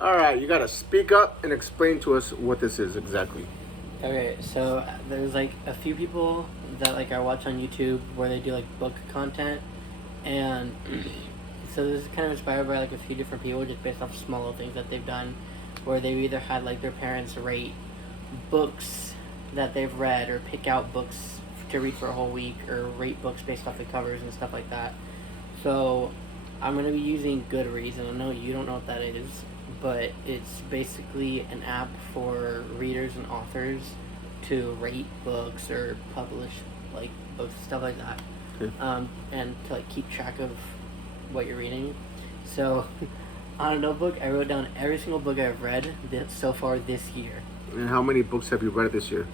All right, you gotta speak up and explain to us what this is exactly. Okay, so there's like a few people that like I watch on YouTube where they do like book content, and so this is kind of inspired by like a few different people just based off small little things that they've done, where they've either had like their parents rate books that they've read or pick out books to read for a whole week or rate books based off the covers and stuff like that. So I'm gonna be using Goodreads, and I know you don't know what that is, but it's basically an app for readers and authors to rate books or publish like books and stuff like that, Okay. and to like keep track of what you're reading. So on a notebook, I wrote down every single book I've read so far this year. And how many books have you read this year?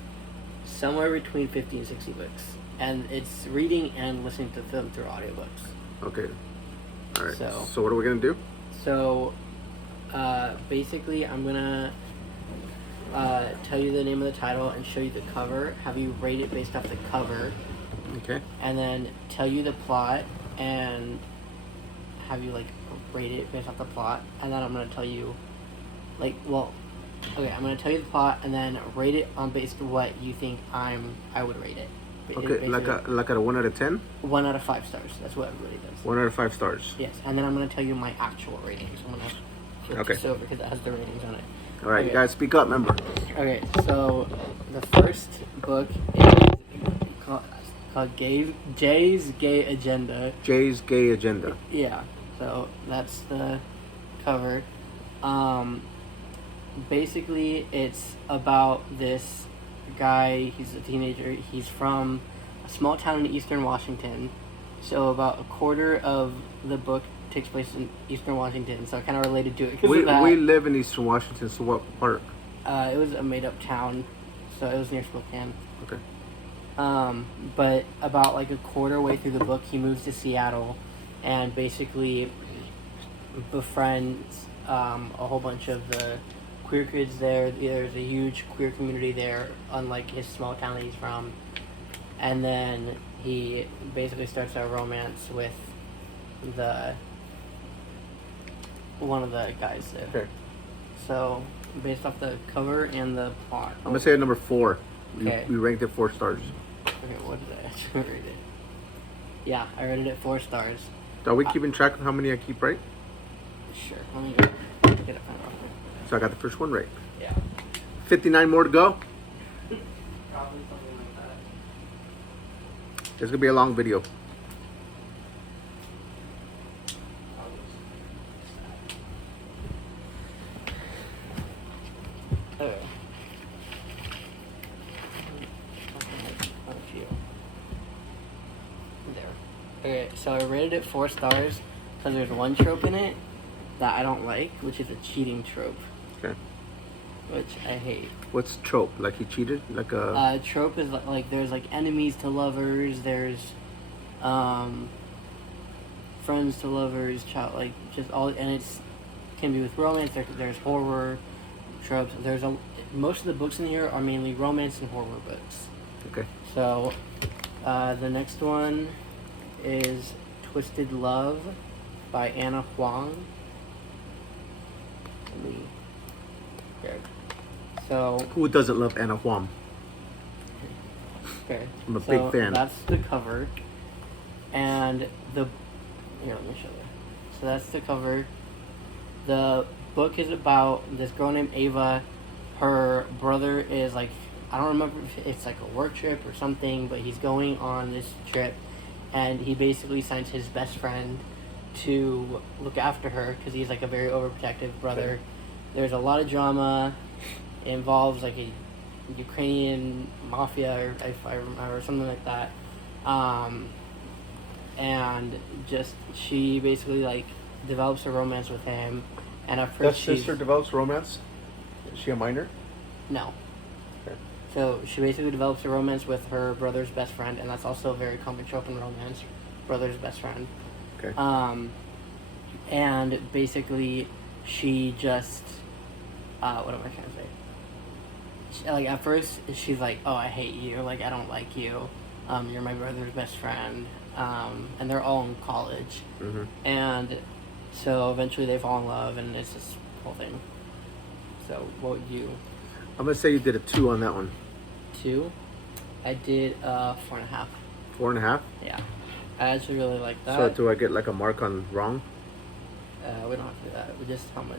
Somewhere between 50 and 60 books, and it's reading and listening to them through audiobooks. Okay. All right. So So what are we gonna do? basically, I'm gonna tell you the name of the title and show you the cover. Have you rate it based off the cover, Okay. and then tell you the plot and have you like rate it based off the plot, and then I'm gonna tell you, I'm gonna tell you the plot and then rate it on based on what you think I would rate it. Okay. Like a 1 out of 10. 1 out of 5 stars. That's what everybody does. 1 out of 5 stars. Yes, and then I'm gonna tell you my actual ratings. I'm gonna flip Okay. this over because it has the ratings on it. All right, Okay. you guys speak up, member. Okay, so the first book is called Jay's Gay Agenda. Jay's Gay Agenda. Yeah, so that's the cover. Basically, it's about this guy. He's a teenager. He's from a small town in eastern Washington. So about a quarter of the book takes place in eastern Washington. So I kind of related to it because of that. We live in Eastern Washington, so what part? It was a made-up town, so it was near Spokane. Okay. But about like a quarter way through the book, he moves to Seattle, and basically befriends a whole bunch of the queer kids there. There's a huge queer community there, unlike his small town that he's from. And then he basically starts a romance with one of the guys there. Okay. So based off the cover and the plot. I'm gonna say number 4. Okay. We ranked it 4 stars. Okay, what did I actually rate it? Yeah, I rated it 4 stars. Are we keeping track of how many I keep right? Sure. Let me get it found real quick. So I got the first one right. Yeah. 59 more to go. Probably something like that. It's gonna be a long video. Okay. There. Okay, so I rated it 4 stars because there's one trope in it that I don't like, which is a cheating trope, Okay. which I hate. What's trope? Like he cheated? Like a Trope is like there's like enemies to lovers, there's friends to lovers, like just all, and it's can be with romance. There's horror tropes. Most of the books in here are mainly romance and horror books. Okay. So the next one is Twisted Love by Anna Huang. Here. So Who doesn't love Anna Huang? okay. I'm a big fan. That's the cover. And here, let me show you. So that's the cover. The book is about this girl named Ava. Her brother is like, I don't remember if it's like a work trip or something, but he's going on this trip, and he basically sends his best friend to look after her because he's like a very overprotective brother. There's a lot of drama. It involves like a Ukrainian mafia, or if I remember, something like that. And just she basically like develops a romance with him, and at first sister develops romance? Is she a minor? No. Okay. So she basically develops a romance with her brother's best friend, and that's also a very common trope in romance, brother's best friend. Okay. And basically she just what am I trying to say? Like at first she's like, oh, I hate you, like I don't like you, you're my brother's best friend, and they're all in college, Mm-hmm. and so eventually they fall in love, and it's just whole thing. So what would you? I'm gonna say you did a 2 on that one. 2? I did 4.5. 4.5. Yeah, I actually really like that. So do I get like a mark on wrong? We don't have to do that. We just how much.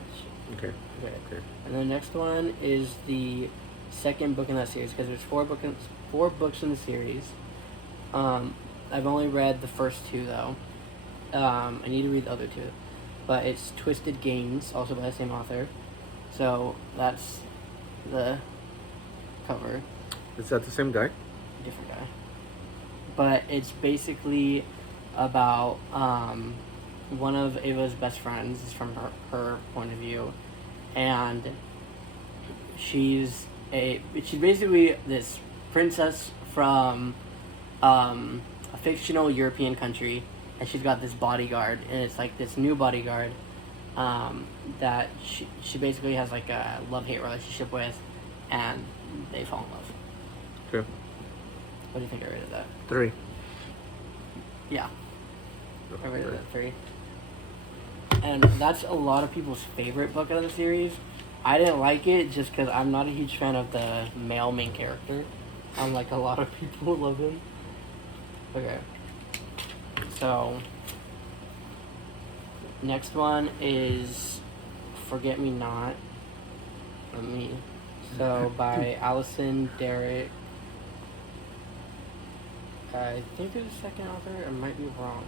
Okay. Okay. And the next one is the second book in that series because there's four books in the series. I've only read the first 2 though. I need to read the other 2, but it's Twisted Games, also by the same author. So that's the cover. Is that the same guy? Different guy. But it's basically about one of Ava's best friends is from her point of view, and she's basically this princess from a fictional European country, and she's got this bodyguard, and it's like this new bodyguard that she basically has like a love-hate relationship with, and they fall in love. Okay. What do you think I rated that? 3. Yeah. I rated that 3. And that's a lot of people's favorite book out of the series. I didn't like it just because I'm not a huge fan of the male main character. Unlike a lot of people love him. Okay. So, next one is Forget Me Not. So, by Allison Derrick. I think there's a second author. I might be wrong.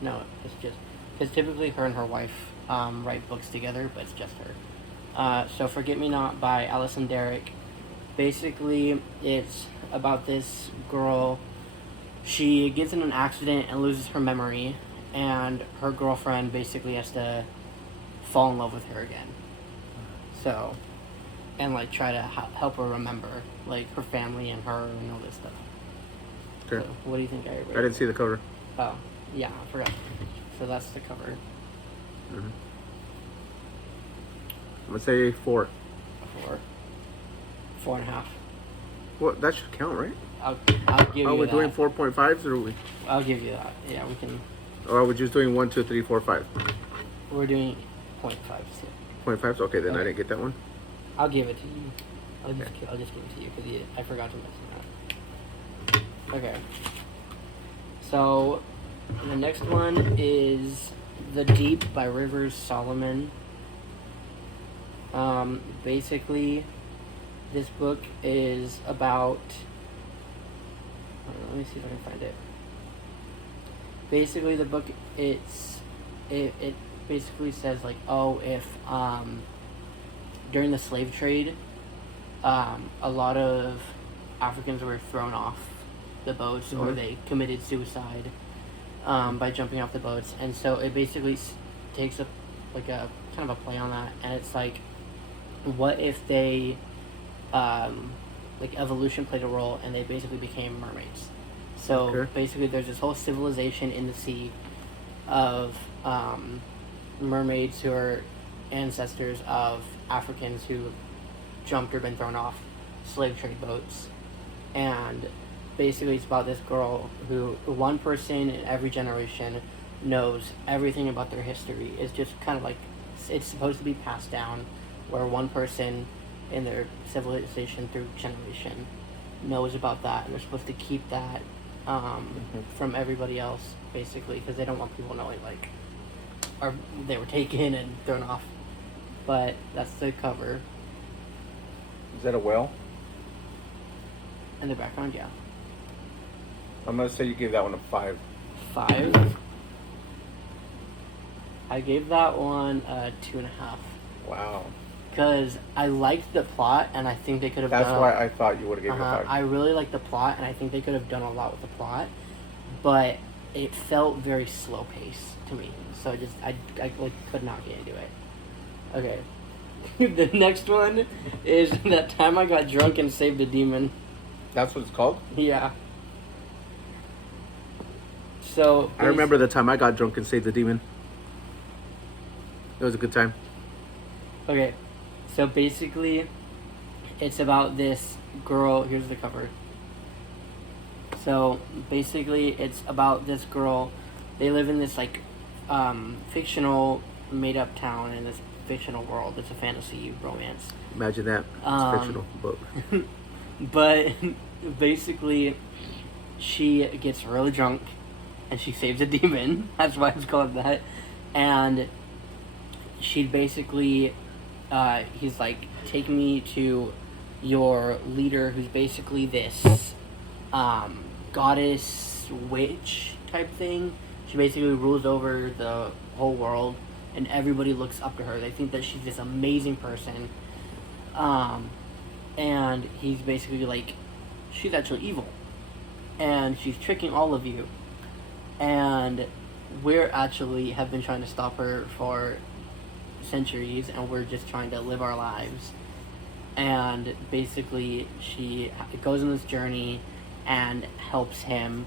No, it's just because typically her and her wife write books together, but it's just her. So Forget Me Not by Allison Derrick. Basically, it's about this girl. She gets in an accident and loses her memory, and her girlfriend basically has to fall in love with her again. So, and like try to help her remember like her family and her and all this stuff. Okay. So, what do you think I rated? I didn't see the cover. Oh, yeah, I forgot. So that's the cover. Mm-hmm. I'm gonna say 4. 4.5. Well, that should count, right? I'll give you that. Are we doing 4.5s or are we? I'll give you that. Yeah, we can. Or are we just doing 1, 2, 3, 4, 5? We're doing 0.5s. 0.5s? Okay, then I Okay. didn't get that one. I'll give it to you. I'll Okay. just give it to you because I forgot to mention that. Okay. So the next one is The Deep by Rivers Solomon. Basically, this book is about. Let me see if I can find it. Basically, the book it basically says like, oh, if during the slave trade, a lot of Africans were thrown off the boats, or they committed suicide by jumping off the boats, and so it basically takes a kind of a play on that, and it's like, what if they like evolution played a role and they basically became mermaids. So basically there's this whole civilization in the sea of mermaids who are ancestors of Africans who jumped or been thrown off slave trade boats. And basically it's about this girl who one person in every generation knows everything about their history. It's just kind of like, it's supposed to be passed down, where one person in their civilization through generation knows about that, and they're supposed to keep that from everybody else, basically, because they don't want people knowing like, or they were taken and thrown off. But that's the cover. Is that a whale? In the background, yeah. I'm gonna say you gave that one a 5. 5. I gave that one a 2.5. Wow. Because I liked the plot, and I think they could have. That's why I thought you would have given it a 5. I really liked the plot, and I think they could have done a lot with the plot, but it felt very slow paced to me. So I like could not get into it. Okay. The next one is That Time I Got Drunk and Saved a Demon. That's what it's called? Yeah. So I remember the time I got drunk and saved the demon. It was a good time. Okay. So basically, it's about this girl. Here's the cover. So basically, it's about this girl. They live in this like fictional, made-up town in this fictional world. It's a fantasy romance. Imagine that. It's a fictional book. But basically, she gets really drunk, and she saves a demon. That's why it's called that. And she basically, he's like, take me to your leader, who's basically this goddess witch type thing. She basically rules over the whole world, and everybody looks up to her. They think that she's this amazing person. And he's basically like, she's actually evil, and she's tricking all of you. And we're actually have been trying to stop her for centuries, and we're just trying to live our lives. And basically, she goes on this journey and helps him,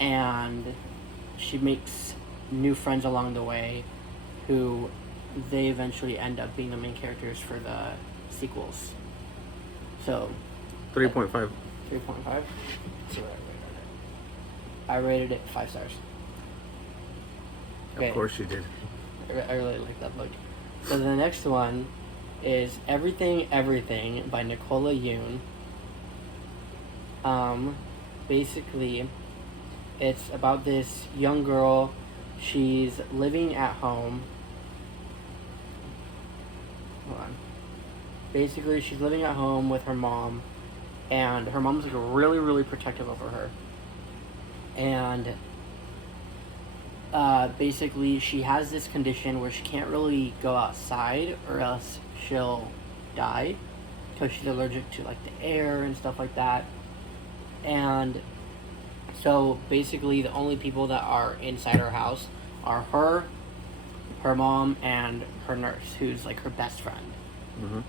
and she makes new friends along the way, who they eventually end up being the main characters for the sequels. So 3.5. 3.5. See what I rated it 5 stars. Of course you did. I really like that book. So the next one is Everything Everything by Nicola Yoon. Basically, it's about this young girl. She's living at home. Hold on. Basically, she's living at home with her mom, and her mom's like really, really protective over her. And basically, she has this condition where she can't really go outside, or else she'll die, because she's allergic to like the air and stuff like that. And so basically, the only people that are inside her house are her mom, and her nurse, who's like her best friend. Mm-hmm.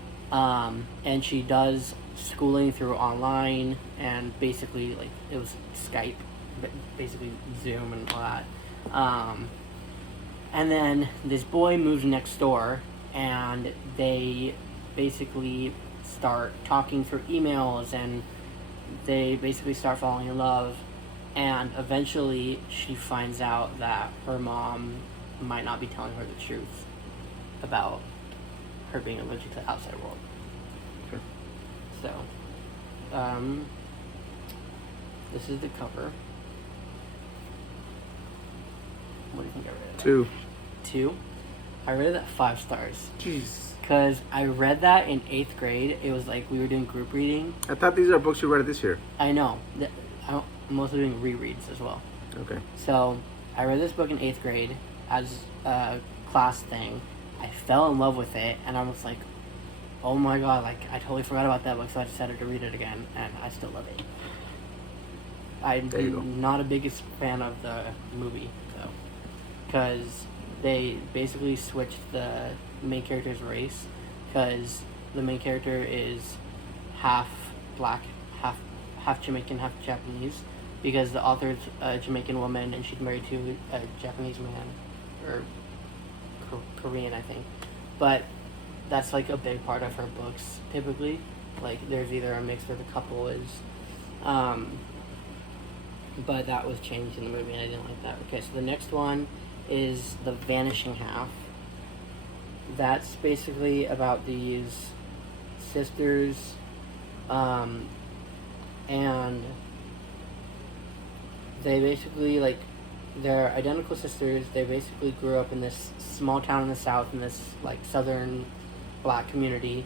And she does schooling through online, and basically like it was Skype, basically Zoom and all that. And then this boy moves next door, and they basically start talking through emails, and they basically start falling in love. And eventually she finds out that her mom might not be telling her the truth about her being allergic to the outside world. Okay. So, this is the cover. What do you think I rated it? 2. 2? I rated that 5 stars. Jeez. Because I read that in 8th grade. It was like we were doing group reading. I thought these are books you read this year. I know. I'm mostly doing rereads as well. Okay. So, I read this book in 8th grade as a class thing. I fell in love with it, and I was like, oh my god, like, I totally forgot about that book, so I decided to read it again, and I still love it. I'm not a biggest fan of the movie, though, because they basically switched the main character's race, because the main character is half black, half Jamaican, half Japanese, because the author's a Jamaican woman, and she's married to a Japanese man, or Korean, I think. But that's like a big part of her books, typically. Like, there's either a mix where the couple is, but that was changed in the movie, and I didn't like that. Okay, so the next one is The Vanishing Half. That's basically about these sisters, and they basically, like, they're identical sisters. They basically grew up in this small town in the South, in this like southern black community,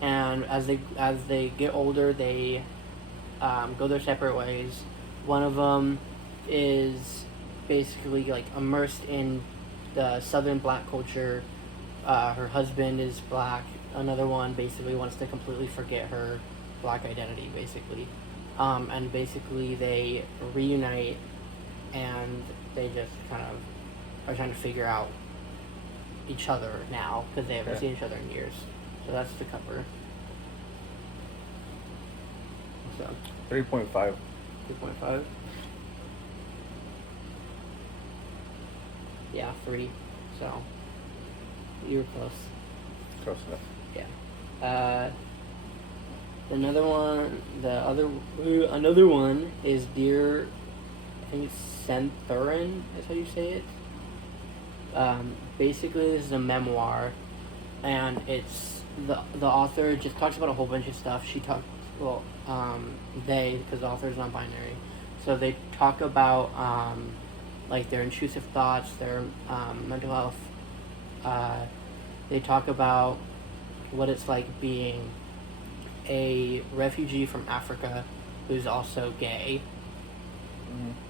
and as they get older, they go their separate ways. One of them is basically like immersed in the southern black culture. Her husband is black. Another one basically wants to completely forget her black identity, basically, and basically they reunite, and they just kind of are trying to figure out each other now, because they haven't seen each other in years. So that's the cover. So 3.5. 2.5. Yeah, 3. So you were close. Close enough. Yeah. Another one is Dear, I think it's Senthurin, is how you say it. Basically, this is a memoir and it's the author just talks about a whole bunch of stuff. They, because the author is non-binary, so they talk about like their intrusive thoughts, their mental health. They talk about what it's like being a refugee from Africa who's also gay,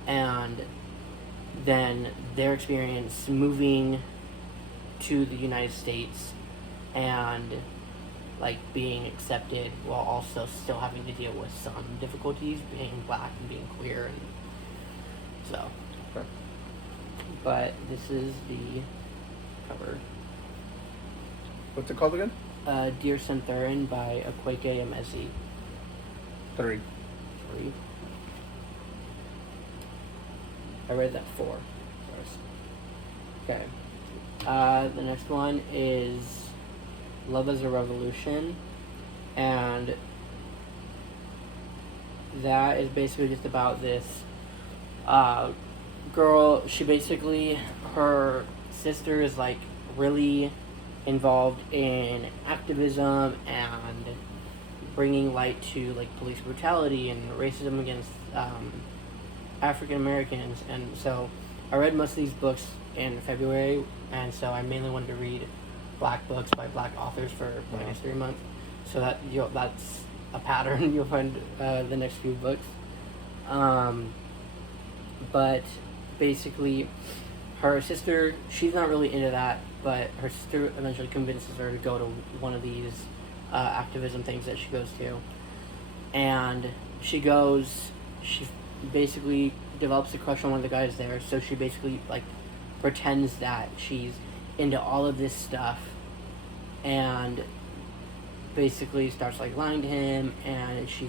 and then their experience moving to the United States and like being accepted while also still having to deal with some difficulties being black and being queer, and so. Okay. But this is the cover. What's it called again? Dear Centurion by Akweke Emezi. 3. 3. I read that 4 first. Okay. The next one is Love is a Revolution, and that is basically just about this girl. She basically, her sister is like really involved in activism and bringing light to like police brutality and racism against African Americans. And so I read most of these books in February, and so I mainly wanted to read black books by black authors for Black History Month, so that that's a pattern you'll find the next few books. But basically, her sister, she's not really into that, but her sister eventually convinces her to go to one of these activism things that she goes to. And she basically develops a crush on one of the guys there, so she basically, like, pretends that she's into all of this stuff, and basically starts, like, lying to him, and she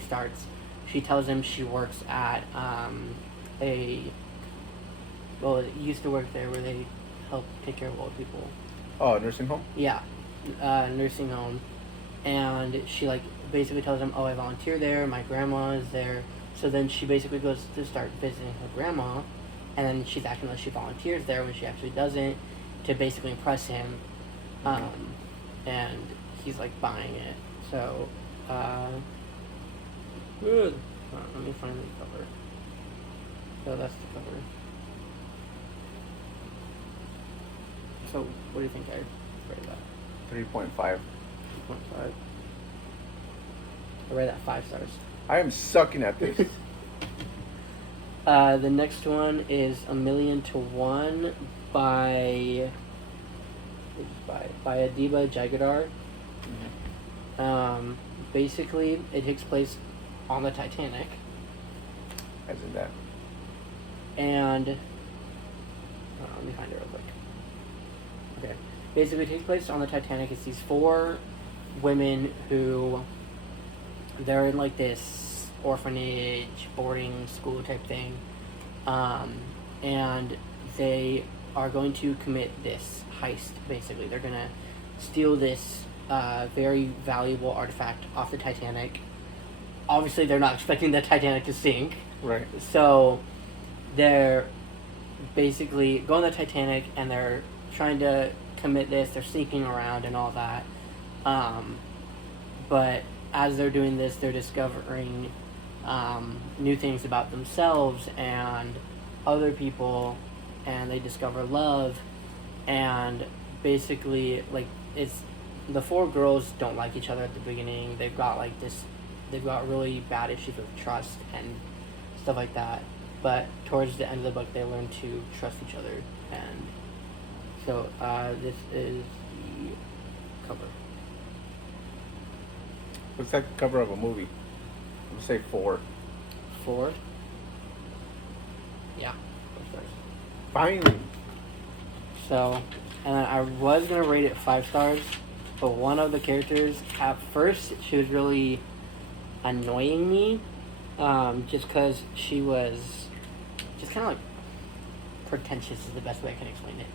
tells him she works at it used to work there where they help take care of old people. Oh, nursing home? Yeah, nursing home. And she, like, basically tells him, oh, I volunteer there, my grandma is there. So then she basically goes to start visiting her grandma, and then she's acting like she volunteers there when she actually doesn't, to basically impress him. And he's, like, buying it. So, let me find the cover. So that's the cover. So, what do you think I rated that? 3.5. 3.5. I rated that 5 stars. I am sucking at this. The next one is A Million to One by Adiba Jagadar. Basically, it takes place on the Titanic. As in that. And let me find it real quick. Okay. Basically, it takes place on the Titanic. It's these 4 women who, they're in like this orphanage, boarding school type thing. And they are going to commit this heist, basically. They're going to steal this very valuable artifact off the Titanic. Obviously, they're not expecting the Titanic to sink. Right. So they're basically going to the Titanic, and they're trying to commit this. They're sneaking around and all that. But as they're doing this, they're discovering new things about themselves and other people, and they discover love. And basically, like, it's the 4 girls don't like each other at the beginning. They've got really bad issues with trust and stuff like that. But towards the end of the book, they learn to trust each other. And so this is the cover. Looks like the cover of a movie. I'm gonna say 4. 4? Yeah. 4 stars. Finally. So, and I was going to rate it 5 stars, but one of the characters, at first, she was really annoying me, just because she was just kind of like pretentious is the best way I can explain it.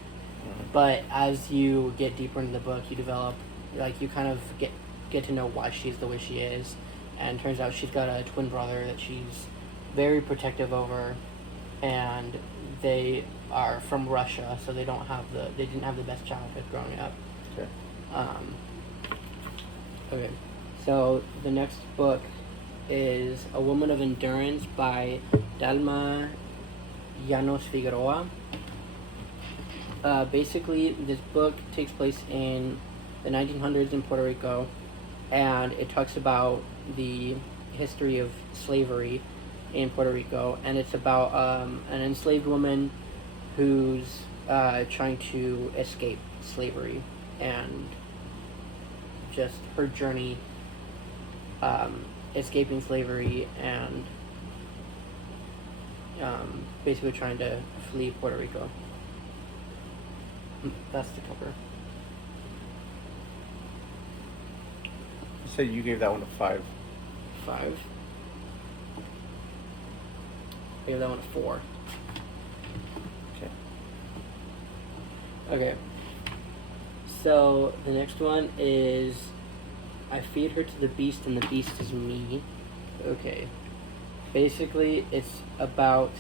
But as you get deeper into the book, you develop, like, you kind of get to know why she's the way she is. And it turns out she's got a twin brother that she's very protective over, and they are from Russia, so they didn't have the best childhood growing up. Okay. Okay, so the next book is A Woman of Endurance by Dalma Llanos Figueroa. Basically, this book takes place in the 1900s in Puerto Rico, and it talks about the history of slavery in Puerto Rico, and it's about an enslaved woman who's trying to escape slavery, and just her journey escaping slavery and basically trying to flee Puerto Rico. That's the cover. You said you gave that one a 5. 5. I gave that one a 4. Okay. Okay. So the next one is I Feed Her to the Beast and the Beast is Me. Okay. Basically, it's about...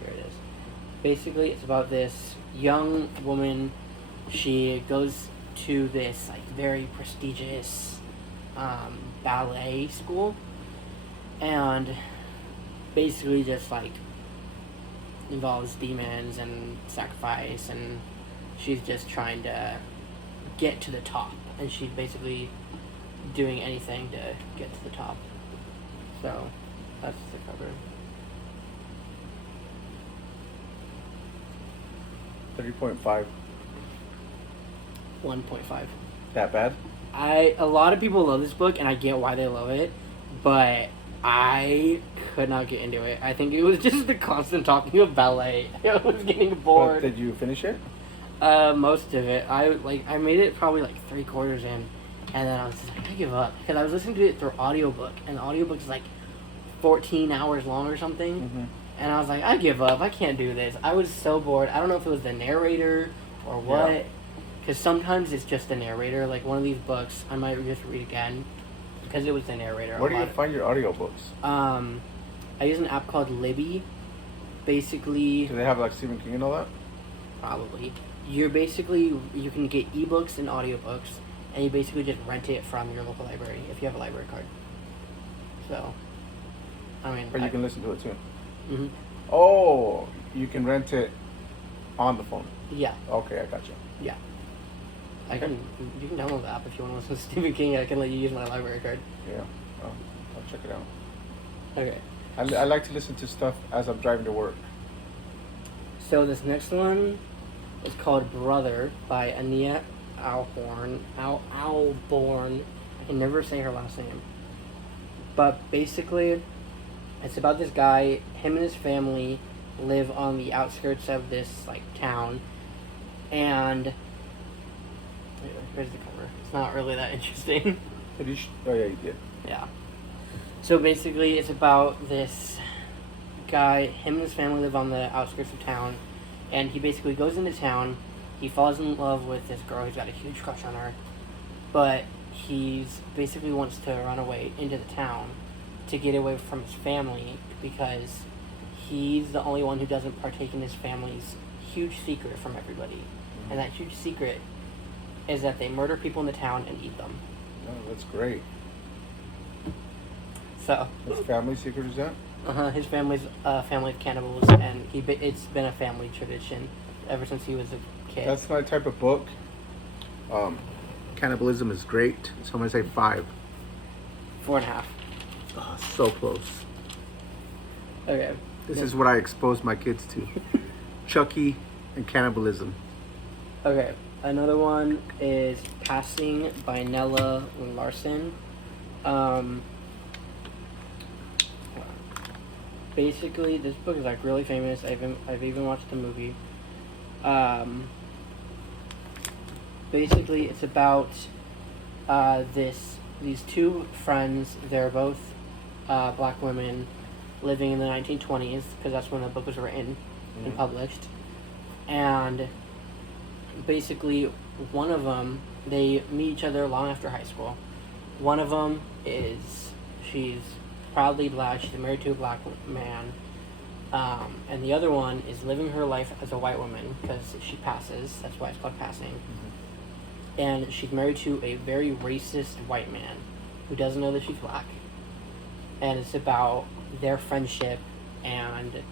Here it is. Basically, it's about this young woman. She goes to this like very prestigious ballet school, and basically just like involves demons and sacrifice, and she's just trying to get to the top, and she's basically doing anything to get to the top. So that's the cover. 3.5. 1.5. That bad? A lot of people love this book, and I get why they love it, but I could not get into it. I think it was just the constant talking of ballet. I was getting bored. But did you finish it? Most of it. I made it probably like 3/4 in, and then I was just like, I give up, because I was listening to it through audiobook, and the audiobook is like 14 hours long or something. Mm-hmm. And I was like, I give up. I can't do this. I was so bored. I don't know if it was the narrator or what. Because sometimes it's just the narrator. Like one of these books, I might just read again because it was the narrator. Where do you find your audiobooks? I use an app called Libby. Basically... Do they have like Stephen King and all that? Probably. You can get ebooks and audiobooks, and you basically just rent it from your local library if you have a library card. So, I mean... But you can listen to it too. Mm-hmm. Oh, you can rent it on the phone. Yeah. Okay, I got you. Yeah. You can download the app if you want to listen to Stephen King. I can let you use my library card. Yeah, I'll check it out. Okay. I like to listen to stuff as I'm driving to work. So this next one is called Brother by Ania Alborn. I can never say her last name. But basically, it's about this guy. Him and his family live on the outskirts of this like town, and here's the cover. It's not really that interesting. Oh yeah, you did. Yeah. So basically, it's about this guy. Him and his family live on the outskirts of town, and he basically goes into town. He falls in love with this girl. He's got a huge crush on her, but he's basically wants to run away into the town to get away from his family, because he's the only one who doesn't partake in his family's huge secret from everybody. Mm-hmm. And that huge secret is that they murder people in the town and eat them. Oh, that's great. So his family secret is that? His family's a family of cannibals, and it's been a family tradition ever since he was a kid. That's my type of book. Cannibalism is great, so I'm gonna say 5. 4.5. Oh, so close. Okay. This is what I expose my kids to. Chucky and cannibalism. Okay. Another one is Passing by Nella Larson. Basically, this book is like really famous. I've even watched the movie. Basically, it's about these two friends. They're both black women living in the 1920s, because that's when the book was written and published. And basically, one of them, they meet each other long after high school. One of them she's proudly black. She's married to a black man. And the other one is living her life as a white woman because she passes. That's why it's called Passing. and she's married to a very racist white man who doesn't know that she's black. And it's about their friendship and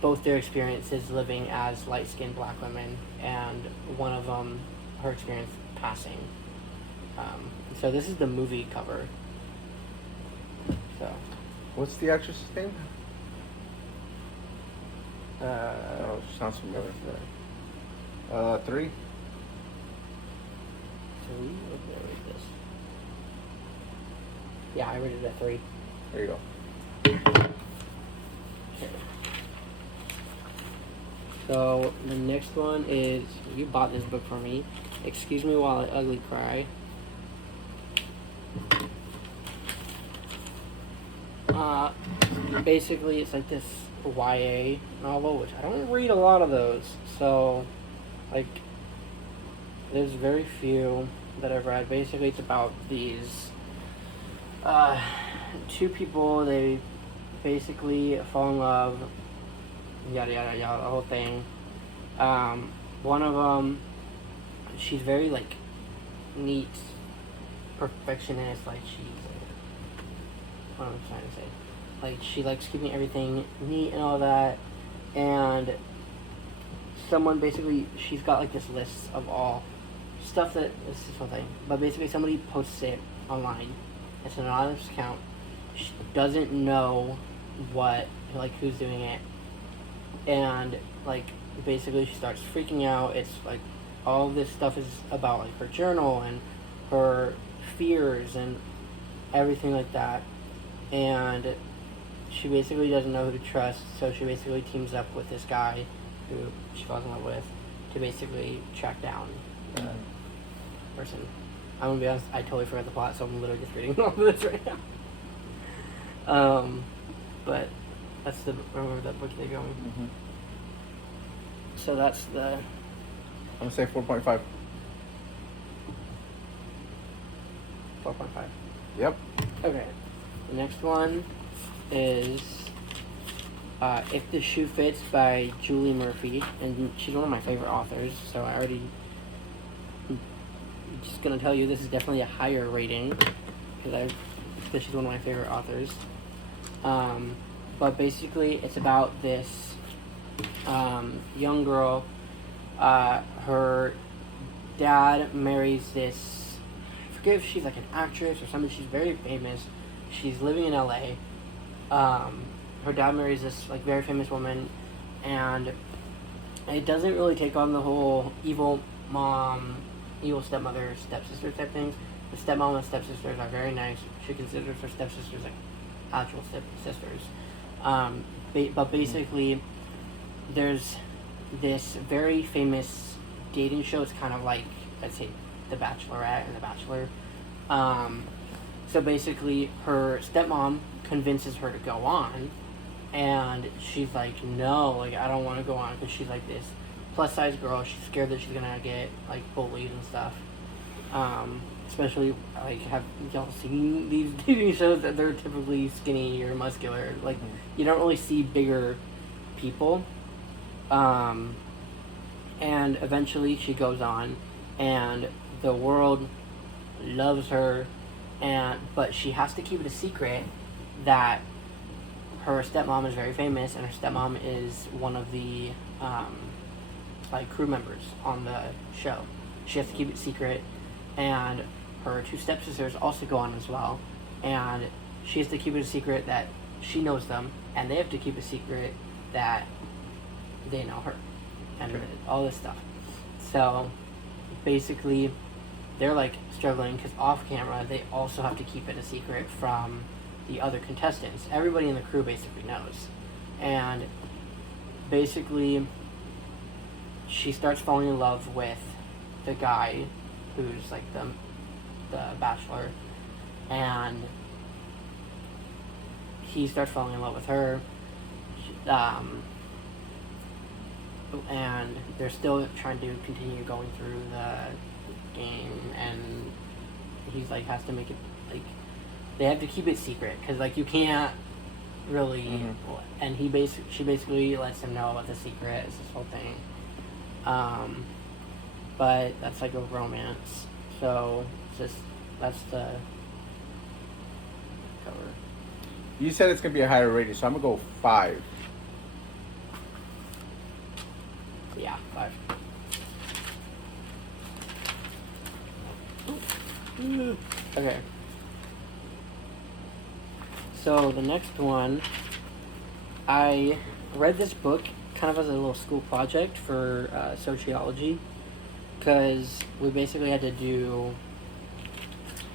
both their experiences living as light-skinned black women, and one of them, her experience passing. So this is the movie cover. So. What's the actress's name? Oh, sounds familiar. 3. 3? Or did I read this? Yeah, I read it at 3. There you go. Okay. So the next one is, you bought this book for me. Excuse Me While I Ugly Cry. Basically, it's like this YA novel, which I don't read a lot of those. So, like, there's very few that I've read. Basically, it's about these 2 people. They basically fall in love. Yada yada yada, the whole thing. One of them, she's very like neat, perfectionist. Like what am I trying to say? Like she likes keeping everything neat and all that. And someone basically, she's got like this list of all stuff that this is one thing. But basically, somebody posts it online. It's an anonymous account. She doesn't know who's doing it. And like basically she starts freaking out. It's like all this stuff is about like her journal and her fears and everything like that. And she basically doesn't know who to trust, so she basically teams up with this guy who she falls in love with to basically track down the person. I'm gonna be honest, I totally forgot the plot, so I'm literally just reading all of this right now. But that's remember that book they go. Mm-hmm. So that's the. I'm gonna say 4.5. 4.5. Yep. Okay. The next one is If the Shoe Fits by Julie Murphy, and she's one of my favorite authors. So I'm just gonna tell you this is definitely a higher rating because she's one of my favorite authors. But basically, it's about this young girl. Her dad marries this. I forget if she's like an actress or something. She's very famous. She's living in LA. Her dad marries this like very famous woman, and it doesn't really take on the whole evil mom, evil stepmother, stepsister type things. The stepmom and stepsisters are very nice. She considers her stepsisters like actual stepsisters. But basically, there's this very famous dating show. It's kind of like, let's say, The Bachelorette and The Bachelor. So basically, her stepmom convinces her to go on, and she's like, no, like, I don't want to go on, because she's like this plus-size girl. She's scared that she's gonna get like bullied and stuff. Especially, like, have y'all seen these dating shows that they're typically skinny or muscular? Like, you don't really see bigger people. And eventually she goes on, and the world loves her, but she has to keep it a secret that her stepmom is very famous, and her stepmom is one of the crew members on the show. She has to keep it secret, and her 2 stepsisters also go on as well, and she has to keep it a secret that she knows them, and they have to keep a secret that they know her, and all this stuff. So basically, they're like struggling because off camera they also have to keep it a secret from the other contestants. Everybody in the crew basically knows, and basically she starts falling in love with the guy who's like the bachelor, and he starts falling in love with her. And they're still trying to continue going through the game, and he's like has to make it like they have to keep it secret because like you can't really. And she basically lets him know about the secret. It's this whole thing. but that's like a romance. So that's the cover. You said it's gonna be a higher rating, so I'm gonna go 5. Yeah, 5. Okay. So the next one, I read this book kind of as a little school project for sociology, because we basically had to do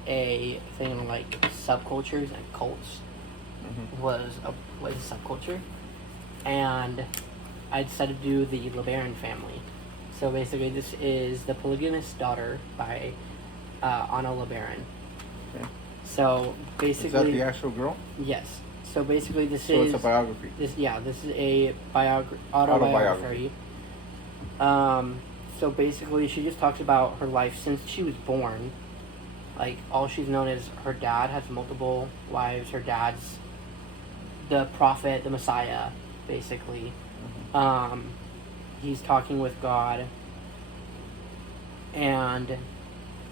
a thing on like subcultures and cults. Was a subculture, and I decided to do the LeBaron family. So basically, this is The Polygamist Daughter by Anna LeBaron. Okay. So basically, Is that the actual girl? yes. So basically, this So is it's a biography. this is a autobiography. So basically, she just talks about her life since she was born. Like, all she's known is her dad has multiple wives. Her dad's the prophet, the Messiah, basically. He's talking with God. And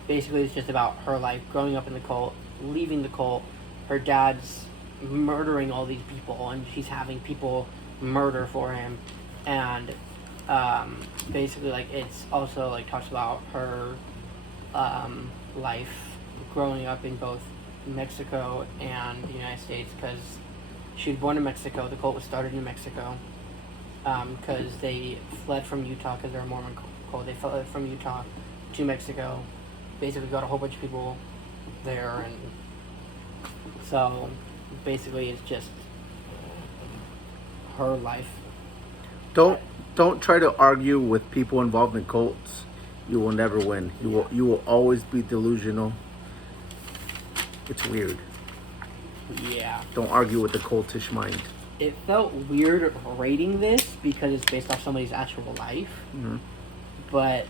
basically, it's just about her life growing up in the cult, leaving the cult. Her dad's murdering all these people, and she's having people murder for him. And basically, like, it's also like talks about her life growing up in both Mexico and the United States, because she was born in Mexico. The cult was started in Mexico because they fled from Utah because they're a Mormon cult. They fled from Utah to Mexico, basically got a whole bunch of people there, and so basically it's just her life. Don't try to argue with people involved in cults. You will never win. You will always be delusional. It's weird. Yeah. Don't argue with the cultish mind. It felt weird rating this because it's based off somebody's actual life. Mm-hmm. But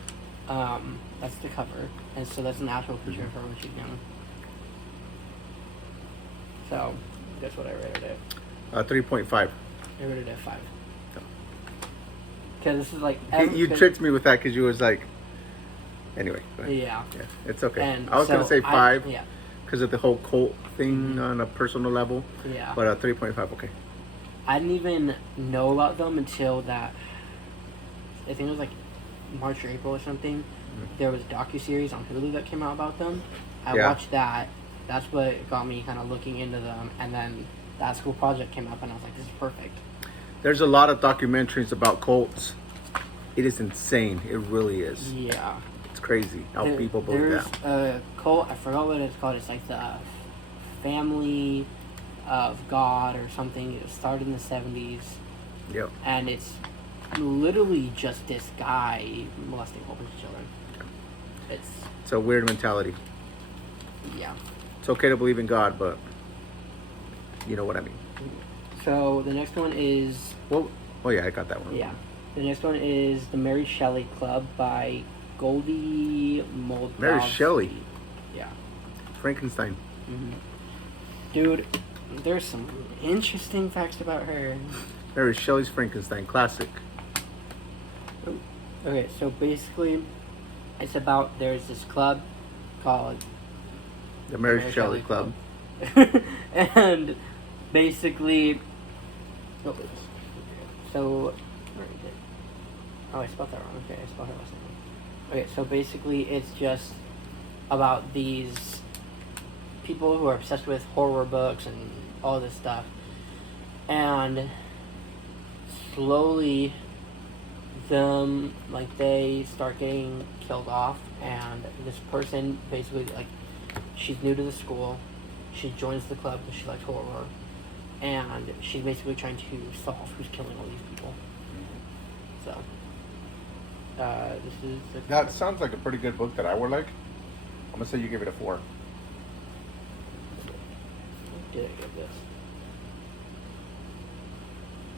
that's the cover, and so that's an actual picture of her when she's young. So that's what I rated it. 3.5. I rated it at 5. Because this is like You tricked me with that because you was like. Anyway. Go ahead. Yeah. Yeah, it's okay. And I was gonna say 5. Yeah. Because of the whole cult thing on a personal level. Yeah. But 3.5, okay. I didn't even know about them until that. I think it was like March or April or something. Mm-hmm. There was a docuseries on Hulu that came out about them. I Yeah. watched that. That's what got me kind of looking into them. And then that school project came up, and I was like, this is perfect. There's a lot of documentaries about cults. It is insane. It really is. Yeah. It's crazy how people believe there's that. a cult, I forgot what it's called. It's like the Family of God or something. It started in the 70s. Yep. And it's literally just this guy molesting a whole bunch of children. It's a weird mentality. Yeah. It's okay to believe in God, but you know what I mean. So the next one is... Well, oh yeah, I got that one. Yeah. The next one is The Mary Shelley Club by Goldie Moldavsky. Mary Shelley. Yeah. Frankenstein. Mm-hmm. Dude, there's some interesting facts about her. Mary Shelley's Frankenstein. Classic. Okay, so basically, it's about, there's this club called The Mary Shelley Club. And basically, so, oh, I spelled that wrong. Okay, I spelled her last name wrong. Okay, so basically, it's just about these people who are obsessed with horror books and all this stuff, and slowly they start getting killed off, and this person basically, like, she's new to the school, she joins the club because she likes horror, and she's basically trying to solve who's killing all these people. So this is That sounds like a pretty good book that I would like. I'm gonna say you give it a 4. What did I give this?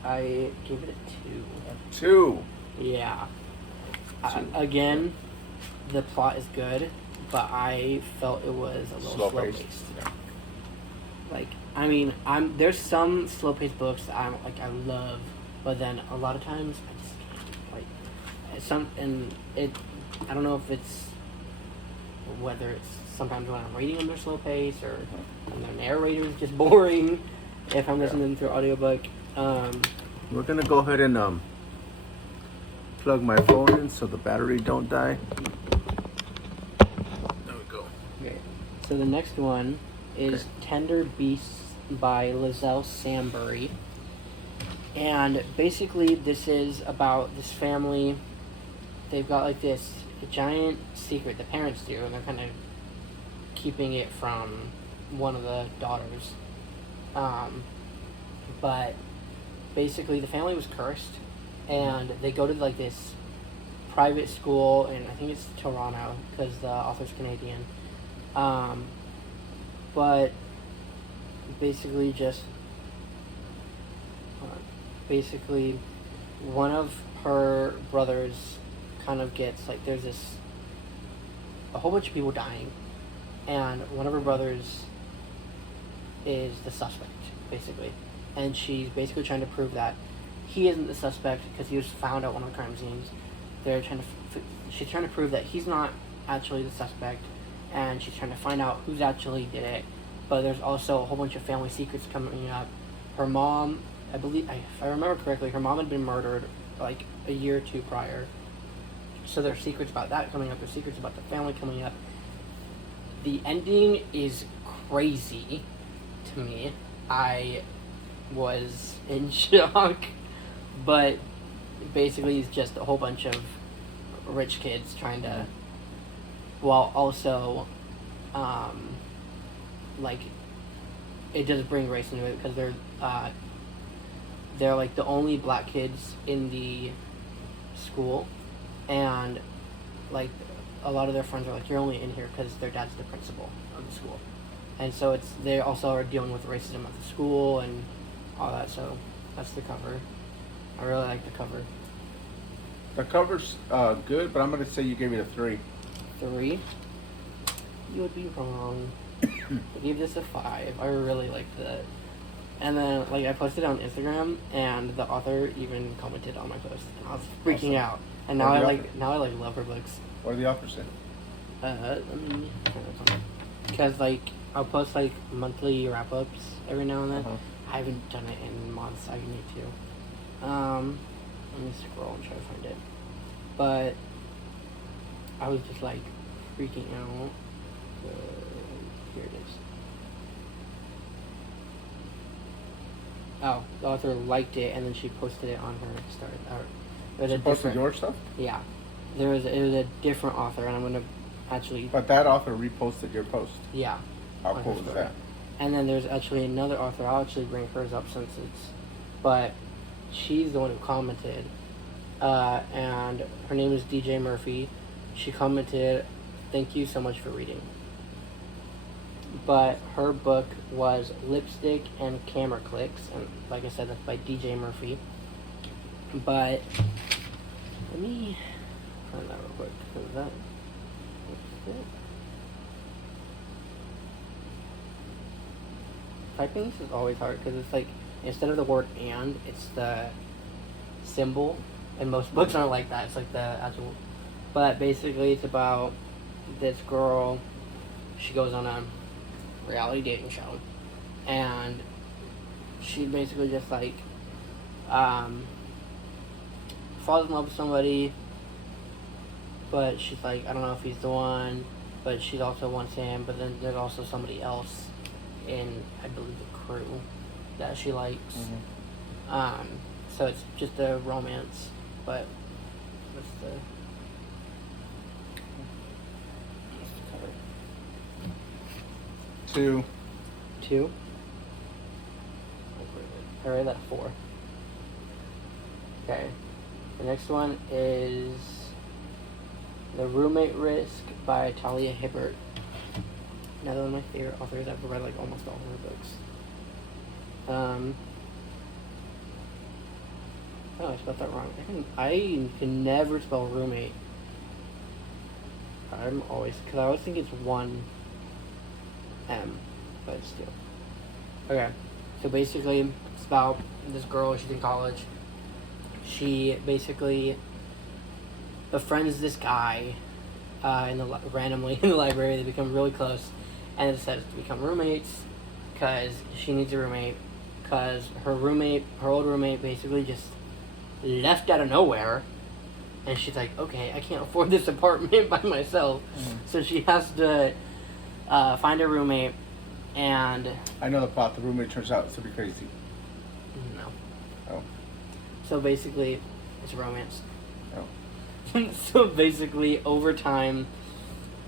I gave it a 2. 2. Yeah. Again, the plot is good, but I felt it was a little slow-paced. Yeah. Like, I mean, there's some slow-paced books that I love, but then a lot of times I just can't. Like, I don't know if it's whether it's sometimes when I'm reading them they're slow paced or when the narrator is just boring. If I'm listening through audiobook, We're gonna go ahead and plug my phone in so the battery don't die. There we go. okay. So the next one is Okay. Tender Beasts by Lizelle Sambury. And basically this is about this family. They've got like this giant secret, the parents do, and they're kind of keeping it from one of the daughters. But basically the family was cursed, and they go to like this private school, and I think it's Toronto because the author's Canadian. But basically basically one of her brothers kind of gets like there's a whole bunch of people dying, and one of her brothers is the suspect basically, and she's basically trying to prove that he isn't the suspect because he was found at one of the crime scenes. She's trying to prove that he's not actually the suspect, and she's trying to find out who's actually did it. But there's also a whole bunch of family secrets coming up. Her mom, I believe, if I remember correctly, her mom had been murdered like a year or two prior. So there's secrets about that coming up. There's secrets about the family coming up. The ending is crazy to me. I was in shock. But basically it's just a whole bunch of rich kids trying to, while also, like, it does bring race into it because they're like the only black kids in the school, and like a lot of their friends are like, you're only in here because their dad's the principal of the school, and so they also are dealing with racism at the school and all that. So that's the cover. I really like the cover. The cover's good, but I'm gonna say you gave it a 3. 3. You would be wrong. I gave this a 5. I really liked it. And then, like, I posted it on Instagram, and the author even commented on my post, and I was freaking out. And now I love her books. What did the author say? Because like I'll post like monthly wrap ups every now and then. Uh-huh. I haven't done it in months. I need to. Let me scroll and try to find it. But I was just like freaking out. Here it is. Oh, the author liked it and then she posted it on her story. She posted your stuff? Yeah. It was a different author, and I'm gonna actually. But that author reposted your post. Yeah. How on cool her is story. that? And then there's actually another author. I'll actually bring hers up since but she's the one who commented, and her name is DJ Murphy. She commented, "Thank you so much for reading." But her book was Lipstick and Camera Clicks, and like I said, that's by DJ Murphy. But let me find that real quick, because that's it. Typing this is always hard because it's like instead of the word "and," it's the symbol, and most books aren't like that. It's like the actual. But basically, it's about this girl. She goes on a reality dating show, and she basically just like falls in love with somebody, but she's like, I don't know if he's the one, but she also wants him. But then there's also somebody else in, I believe, the crew that she likes. Mm-hmm. So it's just a romance, but what's the cover? 2. 2? I rated that 4. Okay. The next one is The Roommate Risk by Talia Hibbert. Another one of my favorite authors. I've read like almost all of her books. Oh, I spelled that wrong. I can never spell roommate. I'm always, because I always think it's 1 M, but still. Okay, so basically it's about this girl. She's in college. She basically befriends this guy randomly in the library. They become really close, and it decides to become roommates because she needs a roommate. Because her old roommate, basically just left out of nowhere, and she's like, okay, I can't afford this apartment by myself, so she has to find a roommate. And I know the plot. The roommate turns out to be crazy. no, Oh. so basically, it's a romance. Oh. So basically, over time,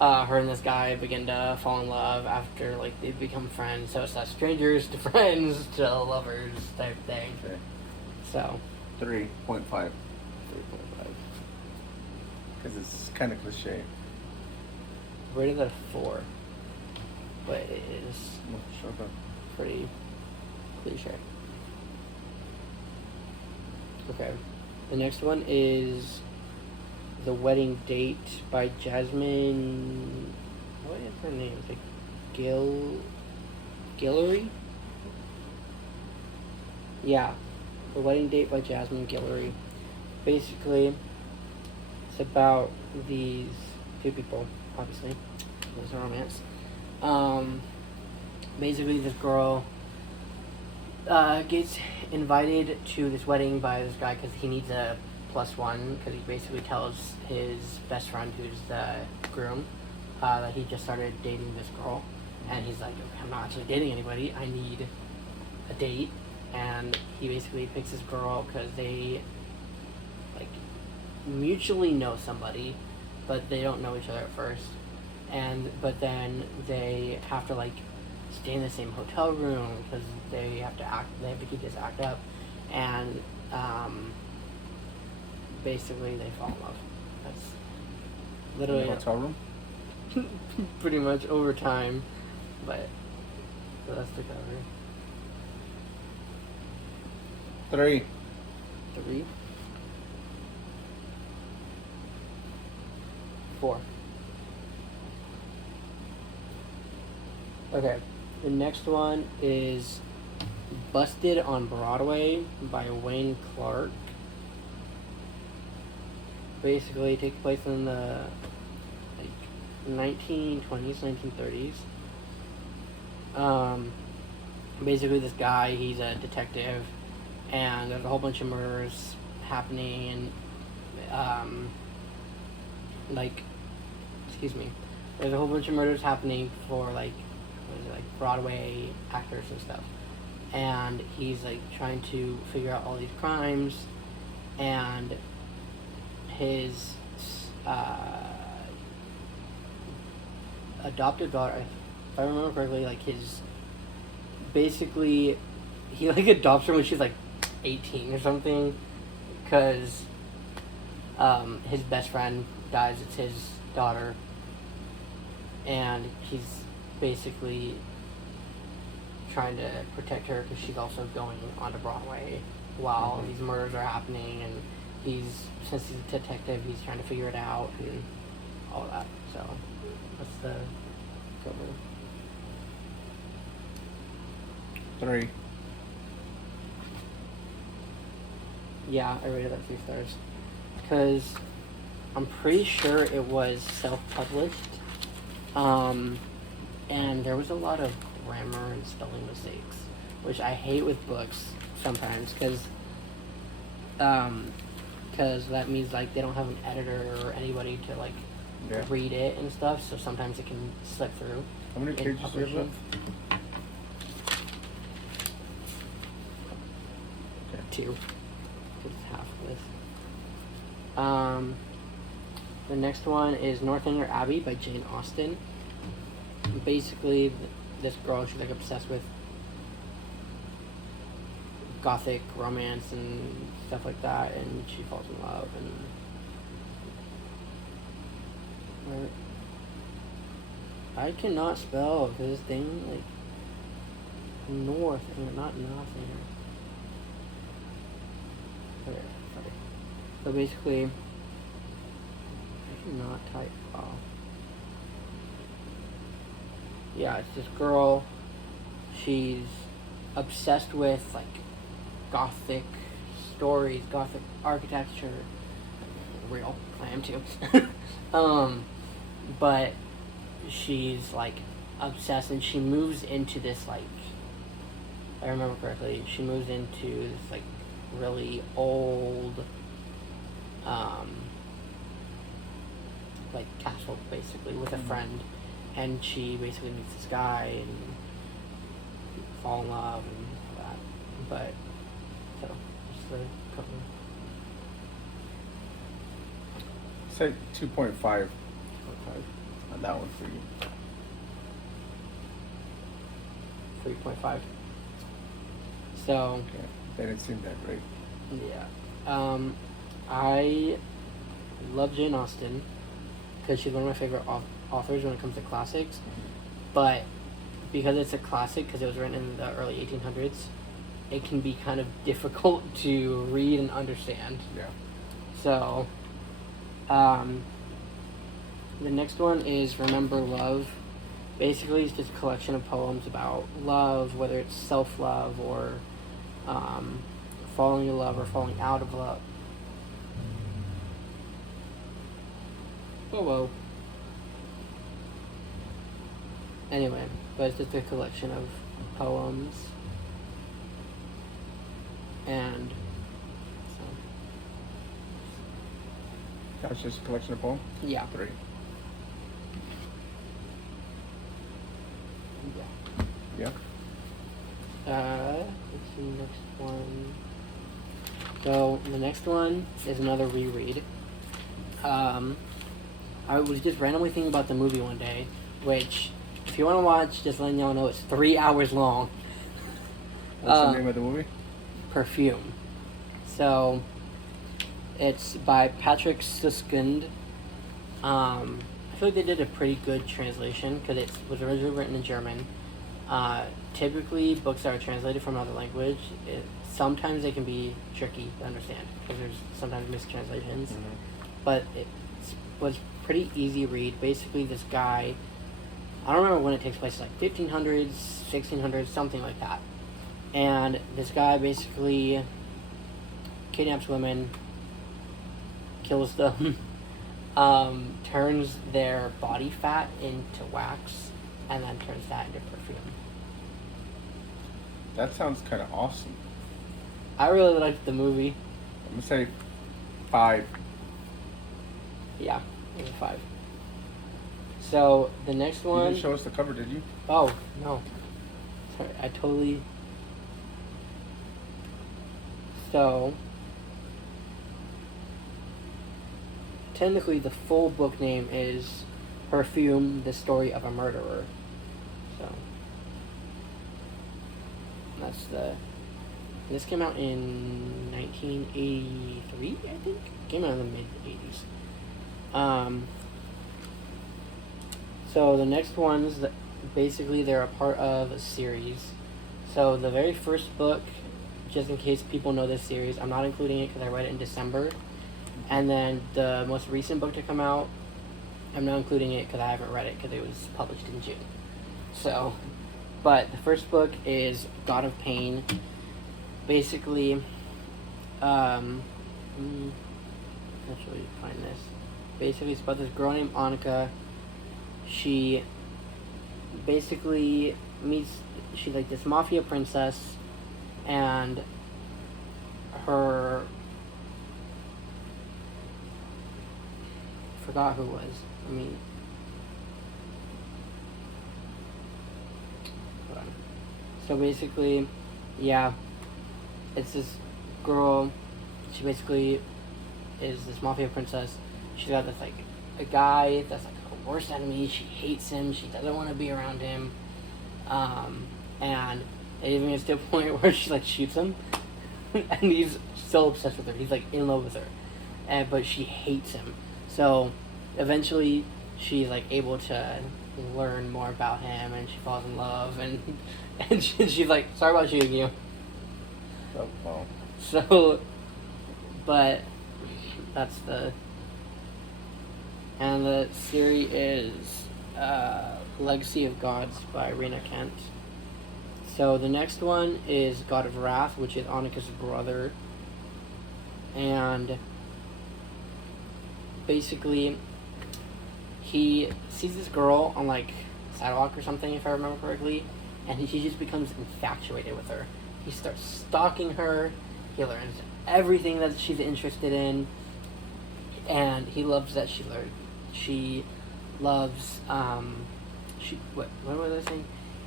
her and this guy begin to fall in love after like they become friends. So it's not strangers to friends to lovers type thing. Okay. So 3.5. 3.5. Because it's kind of cliche. Rated at a 4, but it is Shut up. pretty cliche. Okay, the next one is The Wedding Date by Jasmine. What is her name? It's like Guillory? Yeah, The Wedding Date by Jasmine Guillory. Basically, it's about these two people, obviously. There's a romance. Basically, this girl gets invited to this wedding by this guy because he needs a +1, because he basically tells his best friend, who's the groom, that he just started dating this girl, and he's like, okay, I'm not actually dating anybody, I need a date. And he basically picks this girl because they like mutually know somebody, but they don't know each other at first, but then they have to like stay in the same hotel room because they have to keep this act up, and basically they fall in love. That's literally In the hotel room? pretty much over time, but so that's the cover. 3. 3, 4. Okay, the next one is Busted on Broadway by Wayne Clark. Basically, it takes place in the 1920s, 1930s. Basically, this guy, he's a detective, and there's a whole bunch of murders happening, and there's a whole bunch of murders happening for Broadway actors and stuff, and he's like trying to figure out all these crimes, and his adopted daughter, if I remember correctly, he adopts her when she's 18 or something, because his best friend dies. It's his daughter, and he's basically trying to protect her because she's also going onto Broadway while these murders are happening, and since he's a detective, he's trying to figure it out and all that. So that's the cover. 3. Yeah, I rated that 3 stars because I'm pretty sure it was self-published, and there was a lot of grammar and spelling mistakes, which I hate with books sometimes because that means they don't have an editor or anybody to read it and stuff, so sometimes it can slip through. How many pages do you have left? 2. It's half of this. The next one is Northanger Abbey by Jane Austen. Basically, this girl, she's obsessed with gothic romance and stuff like that, and she falls in love, and I cannot spell because this thing north and not nothing. Okay, sorry. So basically, I cannot type. Oh. Yeah, it's this girl. She's obsessed with gothic stories, gothic architecture. Real, I am too. but she's like obsessed, and she moves into this like, if I remember correctly, she moves into this like really old like castle basically with a friend, and she basically meets this guy and fall in love and all that. But so just the couple. Say 2.5 on that one for you. 3.5. So Okay. They didn't seem that great. yeah, I love Jane Austen because she's one of my favorite authors when it comes to classics. But because it's a classic, because it was written in the early 1800s, it can be kind of difficult to read and understand. Yeah. So, the next one is Remember Love. Basically, it's just a collection of poems about love, whether it's self-love or falling in love or falling out of love. Oh, whoa. Anyway, but it's just a collection of poems. And so, That's just a collection of poems? yeah. 3. Yeah. Yeah. Let's see, next one. So, the next one is another reread. I was just randomly thinking about the movie one day, which, if you want to watch, just letting y'all know it's 3 hours long. What's the name of the movie? Perfume. So, it's by Patrick Suskind. I feel like they did a pretty good translation because it was originally written in German. Typically, books that are translated from another language, sometimes they can be tricky to understand because there's sometimes mistranslations. But it was pretty easy read. Basically, this guy, I don't remember when it takes place, like 1500s, 1600s, something like that. And this guy basically kidnaps women, kills them, turns their body fat into wax, and then turns that into perfume. That sounds kind of awesome. I really liked the movie. I'm going to say 5. Yeah, it was a 5. So, the next You one... didn't show us the cover, did you? Oh, no. Sorry, I totally... So... Technically, the full book name is Perfume, the Story of a Murderer. So... That's the... This came out in 1983, I think? Came out in the mid-80s. So the next ones, basically they're a part of a series. So the very first book, just in case people know this series, I'm not including it because I read it in December. And then the most recent book to come out, I'm not including it because I haven't read it because it was published in June. So, but the first book is God of Pain. Basically, actually find this. Basically, it's about this girl named Annika. She basically meets, she's like this mafia princess, and her, I forgot who it was. Hold on. So basically, yeah, it's this girl, she basically is this mafia princess. She's got this like a guy that's like her worst enemy. She hates him. She doesn't want to be around him. And it even gets to a point where she like shoots him, and he's so obsessed with her. He's like in love with her, but she hates him. So eventually, she's like able to learn more about him, and she falls in love, and she's like, sorry about shooting you. Oh, wow. So, but that's the. And the series is Legacy of Gods by Rena Kent. So the next one is God of Wrath, which is Annika's brother. And basically, he sees this girl on like sidewalk or something, if I remember correctly, and he just becomes infatuated with her. He starts stalking her. He learns everything that she's interested in, and he loves that she learned. She loves what was I saying?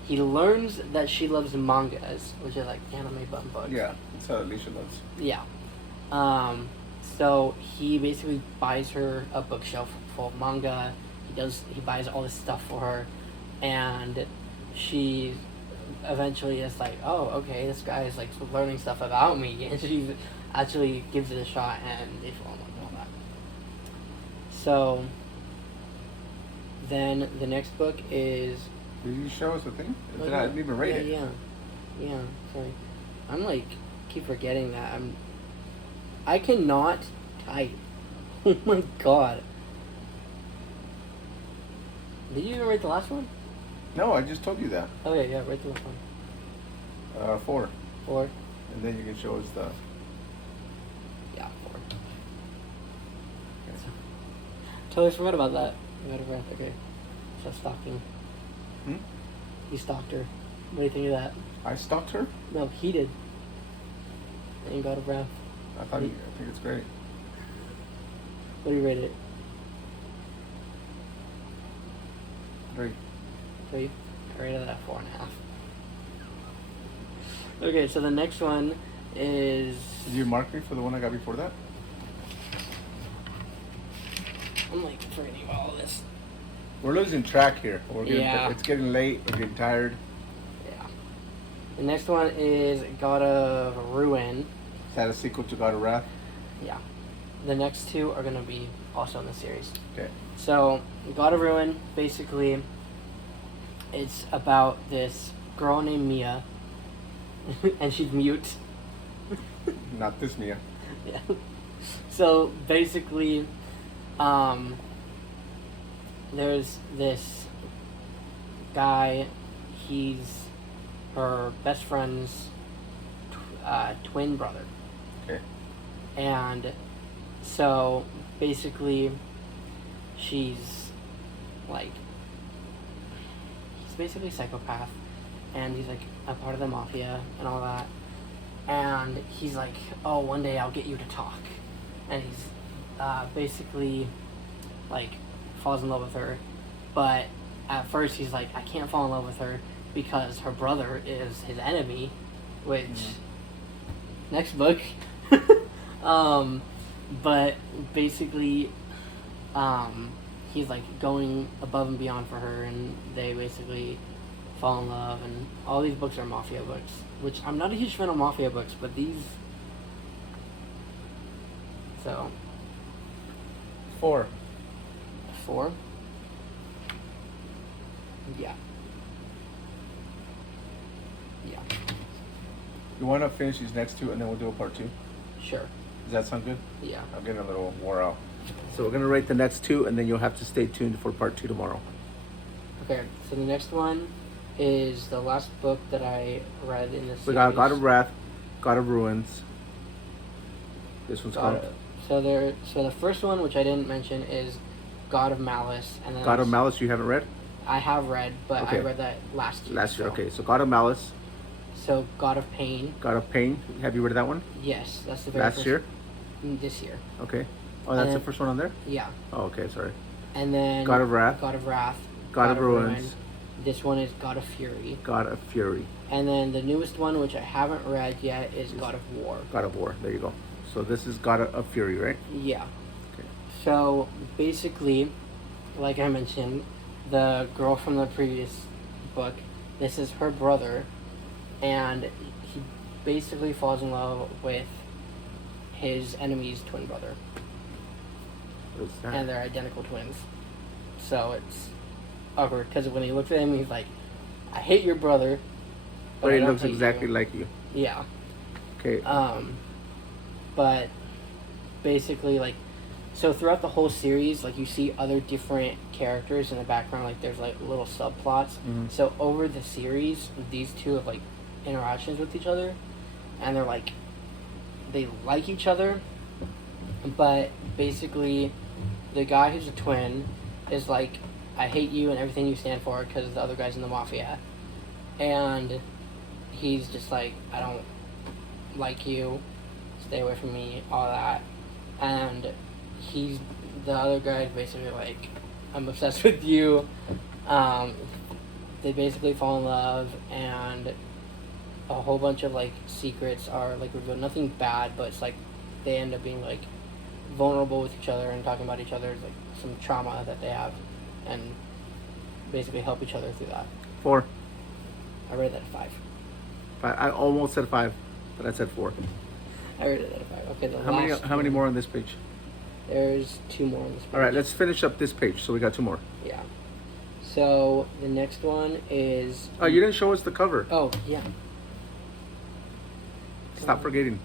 He learns that she loves mangas, which is like anime button books. Yeah, that's how Alicia loves. Yeah. So he basically buys her a bookshelf full of manga. He buys all this stuff for her, and she eventually is like, oh, okay, this guy is like learning stuff about me, and she actually gives it a shot, and they fall in love and all that. So then the next book is. Did you show us the thing? I didn't even rate it. Yeah. Sorry, I'm like keep forgetting that I cannot type. Oh my god. Did you even rate the last one? No, I just told you that. Okay, yeah, rate the last one. 4. 4. And then you can show us the. Yeah, 4. Okay. Totally forgot about that. I'm out of breath. Okay. So stalking. Hmm? He stalked her. What do you think of that? I stalked her? No, he did. And you got a breath. I think it's great. What do you rate it? 3. 3? I rated it at 4.5. Okay, so the next one is. Did you mark me for the one I got before that? I'm like forgetting about all this. We're losing track here. Yeah. It's getting late. We're getting tired. Yeah. The next one is God of Ruin. Is that a sequel to God of Wrath? Yeah. The next two are going to be also in the series. Okay. So, God of Ruin, basically, it's about this girl named Mia, and she's mute. Not this Mia. Yeah. So, basically, there's this guy, he's her best friend's twin brother. Okay. And so basically she's like, he's basically a psychopath, and he's like a part of the mafia and all that, and he's like, oh, one day I'll get you to talk, and he's basically like falls in love with her, but at first he's like, I can't fall in love with her because her brother is his enemy, which next book. But basically he's like going above and beyond for her, and they basically fall in love, and all these books are mafia books, which I'm not a huge fan of mafia books, but these, so 4. 4. Yeah. You want to finish these next 2 and then we'll do a part 2? Sure. Does that sound good? Yeah. I'm getting a little wore out. So we're going to rate the next 2, and then you'll have to stay tuned for part 2 tomorrow. Okay, so the next one is the last book that I read in this series. We got God of Wrath, God of Ruins. This one's called So the first one, which I didn't mention, is God of Malice, and then God of Malice. You haven't read? I have read, but Okay. I read that last year. Last year, so. okay. So God of Malice, So God of Pain. God of Pain. Have you read that one? Yes, that's the very Last first. year? This year. Okay. Oh, that's And the then- first one on there? Yeah, Oh, okay, sorry. and then God of Wrath. God of Wrath. God of Ruin. Ruins. This one is God of Fury, God of Fury. and then the newest one, which I haven't read yet, is God of War. God of War. There you go. So this is God of Fury, right? Yeah. Okay. So basically, like I mentioned, the girl from the previous book, this is her brother, and he basically falls in love with his enemy's twin brother, What's that? and they're identical twins. So it's awkward because when he looks at him, he's like, "I hate your brother," But I it don't looks hate exactly you." like you. Yeah. Okay. But basically, like, so throughout the whole series, like, you see other different characters in the background, like there's like little subplots. Mhm. So over the series, these two have like interactions with each other, and they're like, they like each other, but basically the guy who's a twin, is like, I hate you and everything you stand for because the other guy's in the mafia. And he's just like, I don't like you, stay away from me, all that. And the other guy's basically like, I'm obsessed with you. They basically fall in love, and a whole bunch of like secrets are like revealed. Nothing bad, but it's like they end up being like vulnerable with each other and talking about each other's like some trauma that they have, and basically help each other through that. 4. I rated that a 5. I almost said 5, but I said 4. I rated that a 5. Okay, How many more on this page? There's 2 more on this page. All right, let's finish up this page. So we got 2 more. Yeah. So the next one is. Oh, you didn't show us the cover. Oh yeah. Stop forgetting.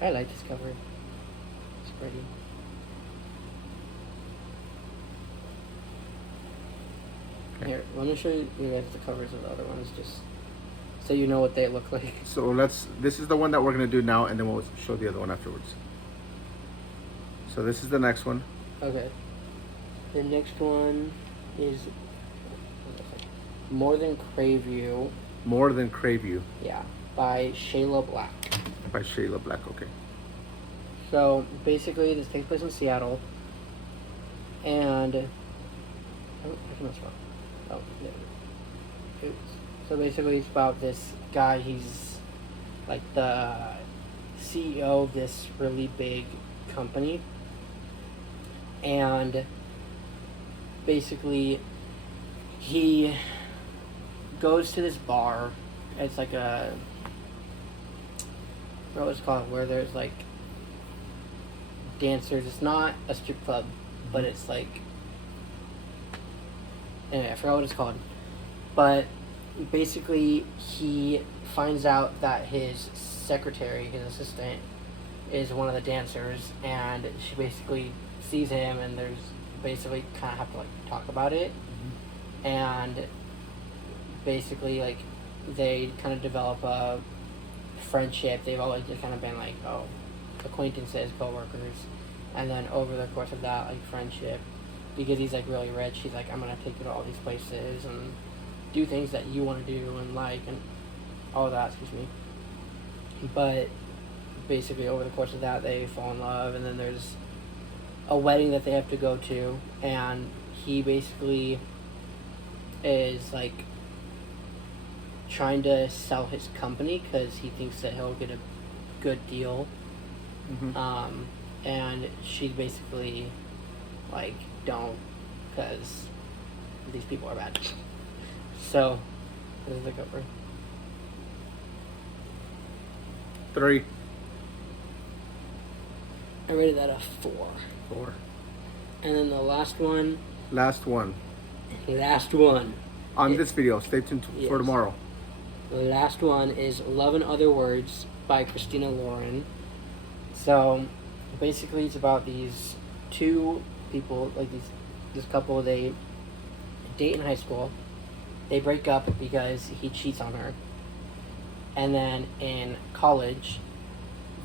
I like this cover. It's pretty. Okay. Here, let me show you guys the covers of the other ones, just so you know what they look like. So this is the one that we're gonna do now, and then we'll show the other one afterwards. So this is the next one. Okay. The next one is More Than Crave You. More Than Crave You. Yeah, by Shayla Black. By Shayla Black, okay. So basically, this takes place in Seattle, and I can mess up. Oh, yeah. So basically, it's about this guy. He's like the CEO of this really big company, and basically, he goes to this bar. It's like a, what was it called, where there's like dancers. It's not a strip club, but it's like, anyway, I forgot what it's called. But basically, he finds out that his secretary, his assistant, is one of the dancers, and she basically sees him, and there's basically kind of have to like talk about it. And basically, like, they kind of develop a friendship. They've always just kind of been like, acquaintances, co-workers, and then over the course of that, like, friendship, because he's like really rich, he's like, I'm gonna take you to all these places and do things that you want to do and like, and all that, excuse me. But basically, over the course of that, they fall in love, and then there's a wedding that they have to go to, and he basically is like trying to sell his company because he thinks that he'll get a good deal. And she basically like, don't, because these people are bad. So this is the cover. 3. I rated that a 4. 4. And then the last one on this video. Stay tuned Yes. for tomorrow. The last one is Love and Other Words by Christina Lauren. So basically, it's about these 2 people, like this couple. They date in high school. They break up because he cheats on her. And then in college,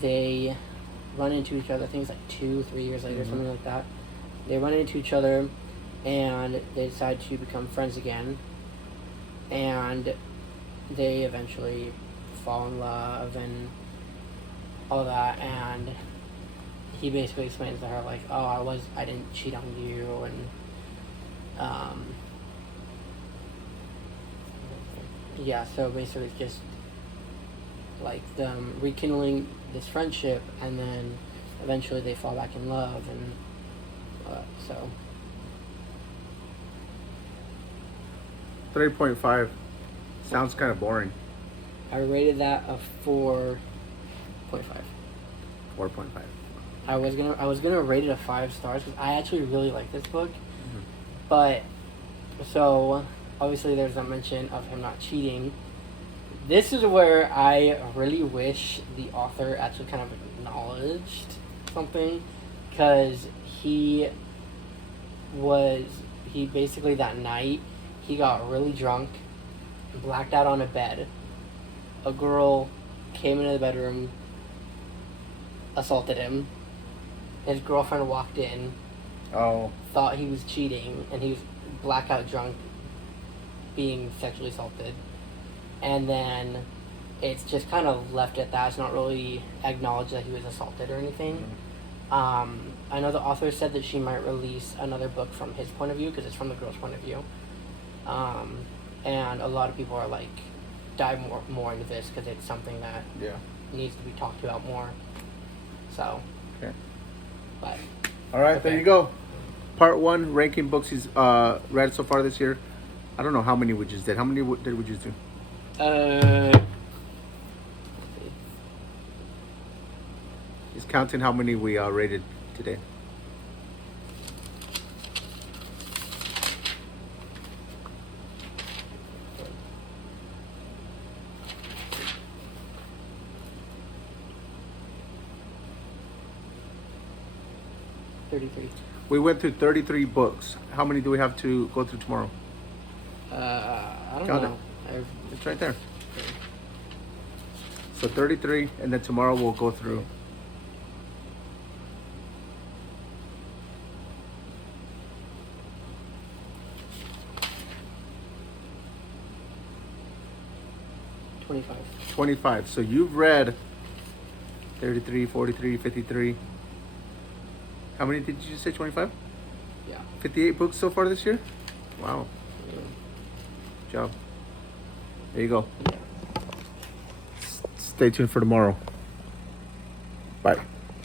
they run into each other. I think it's like 2-3 years later, something like that. They run into each other, and they decide to become friends again. And they eventually fall in love and all that. And he basically explains to her like, I didn't cheat on you, and yeah. So basically, it's just like them rekindling this friendship, and then eventually they fall back in love, and so 3.5. Sounds kind of boring. I rated that a 4.5. 4.5. I was gonna rate it a 5 stars because I actually really like this book, but so obviously there's a mention of him not cheating. This is where I really wish the author actually kind of acknowledged something, because he basically that night he got really drunk, blacked out on a bed. A girl came into the bedroom, assaulted him. His girlfriend walked in, Oh. thought he was cheating, and he was blackout drunk, being sexually assaulted, and then it's just kind of left at that. It's not really acknowledged that he was assaulted or anything. I know the author said that she might release another book from his point of view because it's from the girl's point of view, and a lot of people are like, dive more into this because it's something that needs to be talked about more. So, Okay. but All right, there you go. Part 1, ranking books he's read so far this year. I don't know how many we just did. How many did we just do? He's counting how many we rated today. We went through 33 books. How many do we have to go through tomorrow? I don't Count know. It's right there. So 33, and then tomorrow we'll go through. $25. 25. So you've read 33, 43, 53. How many did you say? 25? Yeah. 58 books so far this year? Wow. Good job. There you go. Stay tuned for tomorrow. Bye.